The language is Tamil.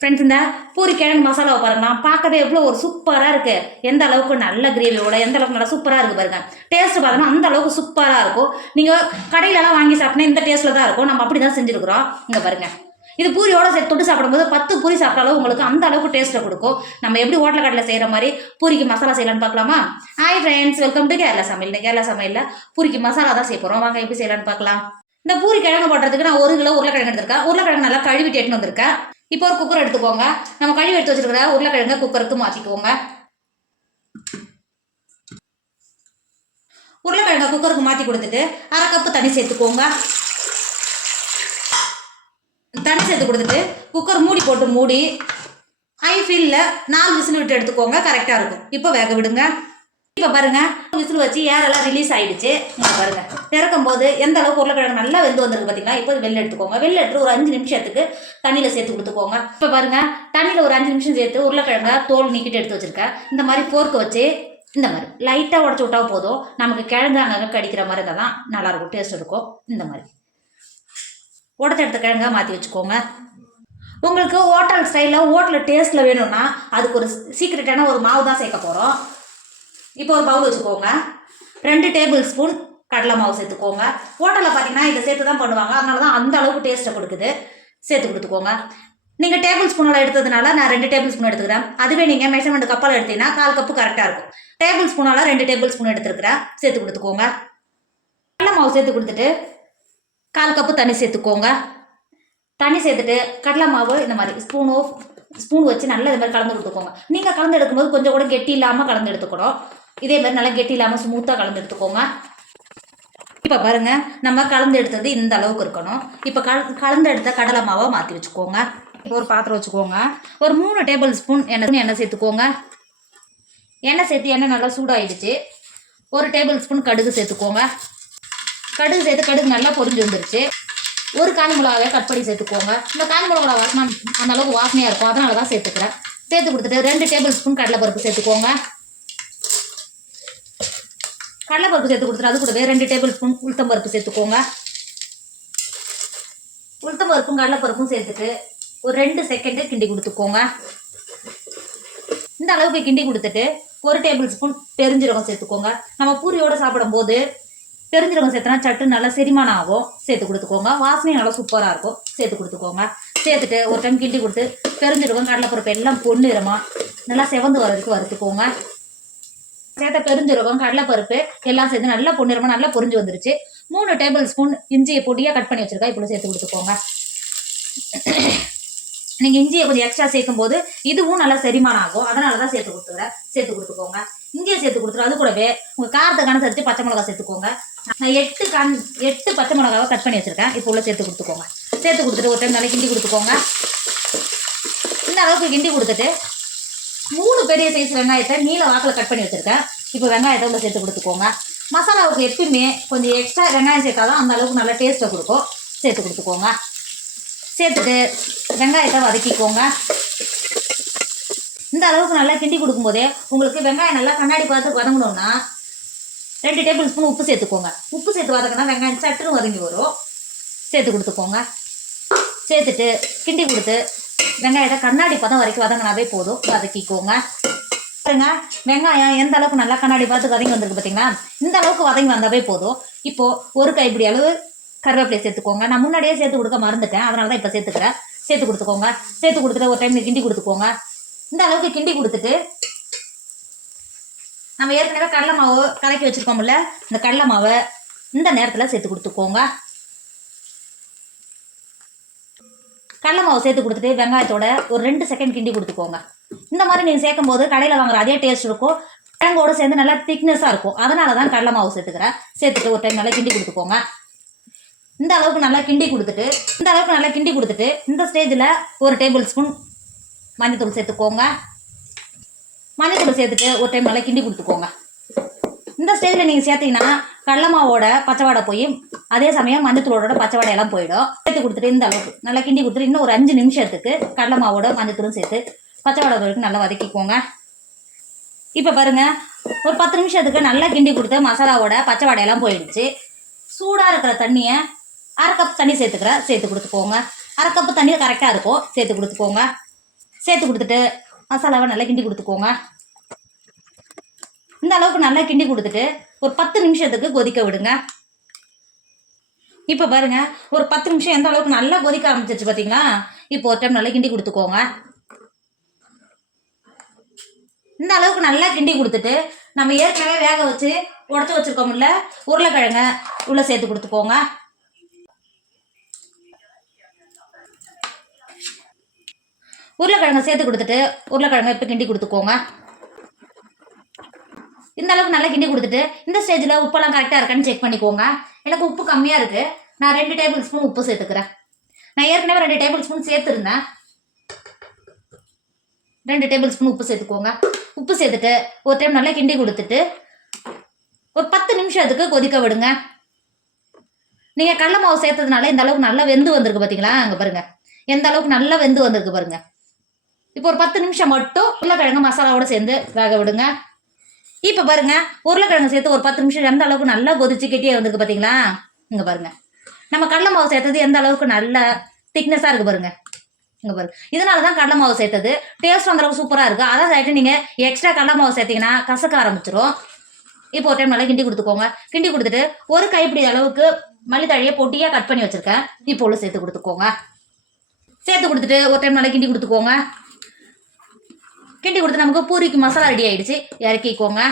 ஃப்ரெண்ட்ஸ் இந்த பூரி கிழங்கு மசாலாவை பாருங்களா பார்க்கவே எவ்வளோ ஒரு சூப்பராக இருக்குது எந்த அளவுக்கு நல்ல கிரேவியோட எந்த அளவுக்கு நல்லா சூப்பராக இருக்குது பாருங்க. டேஸ்ட் பார்த்தோம்னா அந்த அளவுக்கு சூப்பராக இருக்கும். நீங்கள் கடையிலலாம் வாங்கி சாப்பிட்டா இந்த டேஸ்ட்டில் தான் இருக்கும். நம்ம அப்படி தான் செஞ்சுருக்குறோம். இங்கே பாருங்க. இது பூரியோட சேர்த்து தொட்டு சாப்பிடும்போது பத்து பூரி சாப்பிட்டாலும் உங்களுக்கு அந்த அளவுக்கு டேஸ்ட்டை கொடுக்கும். நம்ம எப்படி ஹோட்டல் கடையில் செய்கிற மாதிரி பூரிக்கு மசாலா செய்யலான்னு பார்க்கலாமா? Hi friends welcome to Kerala சமையல் கேரளா சமையலில் பூரிக்கு மசாலா தான் செய்ய போகிறோம் வாங்க எப்படி செய்யலாம்னு பார்க்கலாம். இந்த பூரி கிழங்கு போடுறதுக்கு நான் ஒரு கிலோ உருளைக்கிழங்கு எடுத்திருக்கேன். உருளைக்கிழங்கு நல்லா கழுவிட்டு எட்டுன்னு வந்திருக்கேன். இப்போ ஒரு குக்கர் எடுத்துக்கோங்க. நம்ம கழுவி எடுத்து வச்சிருக்கிற உருளைக்கிழங்க குக்கருக்கு மாற்றிக்கோங்க உருளைக்கிழங்க குக்கருக்கு மாற்றி கொடுத்துட்டு அரை கப்பு தண்ணி சேர்த்துக்கோங்க. தண்ணி சேர்த்து கொடுத்துட்டு குக்கர் மூடி போட்டு மூடி ஹை ஃபில்லில் நாலு விசில் விட்டு எடுத்துக்கோங்க. கரெக்டாக இருக்கும். இப்போ வேக விடுங்க. இப்போ பாருங்க விசில் வச்சு ஏரெல்லாம் ரிலீஸ் ஆயிடுச்சு. நீங்கள் பாருங்க. திறக்கும் போது எந்த அளவுக்கு உருளைக்கிழங்கு நல்லா வெந்து வந்திருக்கு பார்த்தீங்களா இப்போ வெளில எடுத்துக்கோங்க. வெளில எடுத்து ஒரு அஞ்சு நிமிஷத்துக்கு தண்ணியில் சேர்த்து கொடுத்துக்கோங்க. இப்போ பாருங்க தண்ணியில் ஒரு அஞ்சு நிமிஷம் சேர்த்து உருளைக்கிழங்க தோல் நீக்கிட்டு எடுத்து வச்சிருக்கேன். இந்த மாதிரி ஃபோர்க்கு வச்சு இந்த மாதிரி லைட்டாக உடச்சி விட்டா போதும். நமக்கு கிழங்கு அங்கங்கே கடிக்கிற மாதிரி இருந்தால் தான் நல்லாயிருக்கும் டேஸ்ட் இருக்கும் இந்த மாதிரி. உடச்ச எடுத்த கிழங்கா மாற்றி வச்சுக்கோங்க. உங்களுக்கு ஹோட்டல் ஸ்டைலில் ஹோட்டலில் டேஸ்ட்டில் வேணும்னா அதுக்கு ஒரு சீக்ரெட்டான ஒரு மாவு தான் சேர்க்க போகிறோம் இப்போ ஒரு பவுல் வச்சுக்கோங்க. ரெண்டு டேபிள் ஸ்பூன் கடலை மாவு சேர்த்துக்கோங்க. ஹோட்டலில் பார்த்தீங்கன்னா இதை சேர்த்து தான் பண்ணுவாங்க. அதனால தான் அந்த அளவுக்கு டேஸ்ட்டை கொடுக்குது. சேர்த்து கொடுத்துக்கோங்க. நீங்கள் டேபிள் ஸ்பூனில் எடுத்ததுனால நான் ரெண்டு டேபிள் ஸ்பூன் எடுத்துக்கிறேன். அதுவே நீங்கள் மெஷர்மெண்ட் கப்பால் எடுத்தீங்கன்னா கால் கப்பு கரெக்டாக இருக்கும். டேபிள் ஸ்பூனால் ரெண்டு டேபிள் ஸ்பூன் எடுத்துருக்கிறேன். சேர்த்து கொடுத்துக்கோங்க. கடலை மாவு சேர்த்து கொடுத்துட்டு கால் கப்பு தண்ணி சேர்த்துக்கோங்க. தண்ணி சேர்த்துட்டு கடலை மாவு இந்த மாதிரி ஸ்பூனோ ஸ்பூன் வச்சு நல்லா இது மாதிரி கலந்து கொடுத்துக்கோங்க. நீங்கள் கலந்து எடுக்கும்போது கொஞ்சம் கூட கெட்டி இல்லாமல் கலந்து எடுத்துக்கணும். இதே மாதிரி நல்லா கெட்டி இல்லாமல் ஸ்மூத்தாக கலந்து எடுத்துக்கோங்க. இப்போ பாருங்க நம்ம கலந்து எடுத்தது இந்த அளவுக்கு இருக்கணும். இப்போ கல கலந்து எடுத்த கடலை மாவை மாற்றி வச்சுக்கோங்க. இப்போ ஒரு பாத்திரம் வச்சுக்கோங்க. ஒரு மூணு டேபிள் ஸ்பூன் எண்ணெய் எண்ணெய் சேர்த்துக்கோங்க. எண்ணெய் சேர்த்து எண்ணெய் நல்லா சூடாகிடுச்சு ஒரு டேபிள் ஸ்பூன் கடுகு சேர்த்துக்கோங்க. கடுகு சேர்த்து கடுகு நல்லா பொரிஞ்சு வந்துருச்சு. ஒரு காஞ்சி மிளகாவை கட் பண்ணி சேர்த்துக்கோங்க. இந்த காஞ்சி மிளகா வாசனை அந்த அளவுக்கு வாசனையாக இருக்கும். அதனால தான் சேர்த்துக்கிறேன். சேர்த்து கொடுத்துட்டு ரெண்டு டேபிள் ஸ்பூன் கடலைப்பருப்பு சேர்த்துக்கோங்க. கடலைப்பருப்பு சேர்த்து கொடுத்துரு. அது கூடவே ரெண்டு டேபிள் ஸ்பூன் உளுத்தம் பருப்பு சேர்த்துக்கோங்க. உளுத்தம் பருப்பும் கடலைப்பருப்பும் சேர்த்துட்டு ஒரு ரெண்டு செகண்டு கிண்டி கொடுத்துக்கோங்க. இந்த அளவுக்கு கிண்டி கொடுத்துட்டு ஒரு டேபிள் ஸ்பூன் பெருஞ்சீரகம் சேர்த்துக்கோங்க. நம்ம பூரியோட சாப்பிடும்போது பெருஞ்சீரகம் சேர்த்தனா சட்டு நல்லா செரிமானம் ஆகும். சேர்த்து கொடுத்துக்கோங்க. வாசனையும் நல்லா சூப்பராக இருக்கும். சேர்த்து கொடுத்துக்கோங்க. சேர்த்துட்டு ஒரு டைம் கிண்டி கொடுத்து பெருஞ்சீரகம் கடலைப்பருப்பு எல்லாம் பொன்னிறமா நல்லா செவந்து வரதுக்கு வறுத்துக்கோங்க. சேர்த்த பெருஞ்சீரகம் கடலைப்பருப்பு எல்லாம் சேர்த்து நல்லா பொன்னிறமா நல்லா பொரிஞ்சு வந்துருச்சு. மூணு டேபிள் ஸ்பூன் இஞ்சியை பொடியாக கட் பண்ணி வச்சுருக்கா இப்போ சேர்த்து கொடுத்துக்கோங்க. நீங்கள் இஞ்சியை கொஞ்சம் எக்ஸ்ட்ரா சேர்க்கும் போது இதுவும் நல்லா செரிமானம் ஆகும். அதனால தான் சேர்த்து கொடுத்துக்கிறேன். சேர்த்து கொடுத்துக்கோங்க. இங்கேயே சேர்த்து கொடுத்துரு. அது கூடவே உங்கள் காரத்தை கணக்கு பச்சை மிளகா சேர்த்துக்கோங்க. நான் எட்டு கண் எட்டு பச்சை மிளகாவை கட் பண்ணி வச்சுருக்கேன். இப்போ உள்ள சேர்த்து கொடுத்துக்கோங்க. சேர்த்து கொடுத்துட்டு ஒரு டைம் நல்லா கிண்டி கொடுத்துக்கோங்க. இந்த அளவுக்கு கிண்டி கொடுத்துட்டு பெரிய சைஸ் வெங்காயத்தை நீல வாக்கில் கட் பண்ணி வச்சுருக்கேன். இப்போ வெங்காயத்தை உள்ள சேர்த்து கொடுத்துக்கோங்க. மசாலாவுக்கு எப்பயுமே கொஞ்சம் எக்ஸ்ட்ரா வெங்காயம் சேர்த்தாதான் அந்த அளவுக்கு நல்லா டேஸ்ட்டை கொடுக்கும். சேர்த்து கொடுத்துக்கோங்க. சேர்த்துட்டு வெங்காயத்தை வதக்கிக்கோங்க. இந்த அளவுக்கு நல்லா கிண்டி கொடுக்கும்போதே உங்களுக்கு வெங்காயம் நல்லா கண்ணாடி பார்த்து வதங்கணும்னா ரெண்டு டேபிள் ஸ்பூன் உப்பு சேர்த்துக்கோங்க. உப்பு சேர்த்து வதக்கினா வெங்காயம் சட்டுன்னு வதங்கி வரும். சேர்த்து கொடுத்துக்கோங்க. சேர்த்துட்டு கிண்டி கொடுத்து வெங்காயத்தை கண்ணாடி பதம் வரைக்கும் வதங்கினாவே போதும். வதக்கிக்கோங்க பாருங்க வெங்காயம் எந்த அளவுக்கு நல்லா கண்ணாடி பார்த்து வதங்கி வந்திருக்கு பார்த்தீங்களா இந்த அளவுக்கு வதங்கி வந்தாவே போதும். இப்போ ஒரு கைப்பிடி அளவு கருவேப்பிலையை சேர்த்துக்கோங்க. நான் முன்னாடியே சேர்த்து கொடுக்க மறந்துட்டேன். அதனால தான் இப்போ சேர்த்துக்கிறேன். சேர்த்து கொடுத்துக்கோங்க. சேர்த்து கொடுத்துட்டு ஒரு டைம் கிண்டி கொடுத்துக்கோங்க. இந்த அளவுக்கு கிண்டி கொடுத்துட்டு நம்ம ஏற்கனவே கடலை மாவு கலக்கி வச்சுருக்கோம்ல இந்த கடலை மாவை இந்த நேரத்தில் சேர்த்து கொடுத்துக்கோங்க. கடலை மாவு சேர்த்து கொடுத்துட்டு வெங்காயத்தோட ஒரு ரெண்டு செகண்ட் கிண்டி கொடுத்துக்கோங்க. இந்த மாதிரி நீங்கள் சேர்க்கும் போது கடையில் வாங்குற அதே டேஸ்ட் இருக்கும். கிழங்கோடு சேர்ந்து நல்லா திக்னஸாக இருக்கும். அதனால தான் கடலை மாவு சேர்த்துக்கிறேன். சேர்த்துட்டு ஒரு டைம் நல்லா கிண்டி கொடுத்துக்கோங்க. இந்த அளவுக்கு நல்லா கிண்டி கொடுத்துட்டு இந்த அளவுக்கு நல்லா கிண்டி கொடுத்துட்டு இந்த ஸ்டேஜில் ஒரு டேபிள் ஸ்பூன் மஞ்சத்தூள் சேர்த்துக்கோங்க. மஞ்சத்தூள் சேர்த்துட்டு ஒரு டைம் நல்லா கிண்டி கொடுத்துக்கோங்க. இந்த ஸ்டேஜில் நீங்கள் சேர்த்தீங்கன்னா கடல மாவோட பச்சைவாடை போய் அதே சமயம் மஞ்சத்தூளோட பச்சைவாடை எல்லாம் போயிடும். சேர்த்து கொடுத்துட்டு இந்த அளவுக்கு நல்லா கிண்டி கொடுத்துட்டு இன்னும் ஒரு அஞ்சு நிமிஷத்துக்கு கடல மாவோட மஞ்சத்தூளும் சேர்த்து பச்சைவாடை வரைக்கும் நல்லா வதக்கிக்கோங்க. இப்போ பாருங்க ஒரு பத்து நிமிஷத்துக்கு நல்லா கிண்டி கொடுத்து மசாலாவோட பச்சை வாடையெல்லாம் போயிடுச்சு. சூடாக இருக்கிற தண்ணியை அரை கப் தண்ணி சேர்த்துக்கிற சேர்த்து கொடுத்துக்கோங்க. அரை கப்பு தண்ணி கரெக்டாக இருக்கும் சேர்த்து கொடுத்துக்கோங்க. சேர்த்து கொடுத்துட்டு மசாலாவை நல்லா கிண்டி கொடுத்துக்கோங்க. இந்த அளவுக்கு நல்லா கிண்டி கொடுத்துட்டு ஒரு பத்து நிமிஷத்துக்கு கொதிக்க விடுங்க. இப்போ பாருங்க ஒரு பத்து நிமிஷம் எந்த அளவுக்கு நல்லா கொதிக்க ஆரம்பிச்சிருச்சு பார்த்தீங்களா இப்போ ஒரு டைம் நல்லா கிண்டி கொடுத்துக்கோங்க. இந்த அளவுக்கு நல்லா கிண்டி கொடுத்துட்டு நம்ம ஏற்கனவே வேக வச்சு உடச்சி வச்சிருக்கோம்ல உருளைக்கிழங்க உள்ளே சேர்த்து கொடுத்துக்கோங்க. உருளைக்கிழங்க சேர்த்து கொடுத்துட்டு உருளைக்கிழங்க இப்போ கிண்டி கொடுத்துக்கோங்க. இந்த அளவுக்கு நல்லா கிண்டி கொடுத்துட்டு இந்த ஸ்டேஜில் உப்பெல்லாம் கரெக்டாக இருக்கான்னு செக் பண்ணிக்கோங்க. எனக்கு உப்பு கம்மியாக இருக்குது நான் ரெண்டு டேபிள் ஸ்பூன் உப்பு சேர்த்துக்கிறேன். நான் ஏற்கனவே ரெண்டு டேபிள் ஸ்பூன் சேர்த்துருந்தேன். ரெண்டு டேபிள் ஸ்பூன் உப்பு சேர்த்துக்கோங்க. உப்பு சேர்த்துட்டு ஒரு டைம் நல்லா கிண்டி கொடுத்துட்டு ஒரு பத்து நிமிஷத்துக்கு கொதிக்க விடுங்க. நீங்கள் கடல மாவு சேர்த்ததுனால இந்த அளவுக்கு நல்லா வெந்து வந்திருக்கு பார்த்தீங்களா அங்கே பாருங்கள் எந்த அளவுக்கு நல்லா வெந்து வந்திருக்கு பாருங்கள் இப்போ ஒரு பத்து நிமிஷம் மட்டும் உருளைக்கிழங்கு மசாலாவோட சேர்ந்து வேக விடுங்க. இப்போ பாருங்க உருளைக்கிழங்கு சேர்த்து ஒரு பத்து நிமிஷம் எந்த அளவுக்கு நல்லா கொதிச்சு கெட்டியே வந்துருக்கு பார்த்தீங்களா இங்கே பாருங்க. நம்ம கடலை மாவு சேர்த்தது எந்த அளவுக்கு நல்ல திக்னஸாக இருக்குது பாருங்க. இங்கே பாருங்க. இதனால தான் கடலை மாவு சேர்த்தது. டேஸ்ட் அந்த அளவுக்கு சூப்பராக இருக்குது அதான் சைட்டு நீங்கள் எக்ஸ்ட்ரா கடலை மாவு சேர்த்தீங்கன்னா கசக்க ஆரம்பிச்சிடும் இப்போ ஒரு டைம் நல்லா கிண்டி கொடுத்துக்கோங்க. கிண்டி கொடுத்துட்டு ஒரு கைப்பிடி அளவுக்கு மல்லித்தழையை பொட்டியாக கட் பண்ணி வச்சுருக்கேன். இப்போ உள்ள சேர்த்து கொடுத்துக்கோங்க. சேர்த்து கொடுத்துட்டு ஒரு டைம் நல்லா கிண்டி கொடுத்துக்கோங்க. கிண்டி கொடுத்து நமக்கு பூரிக்கு மசாலா ரெடி ஆயிடுச்சு. இறக்கிக்கோங்க.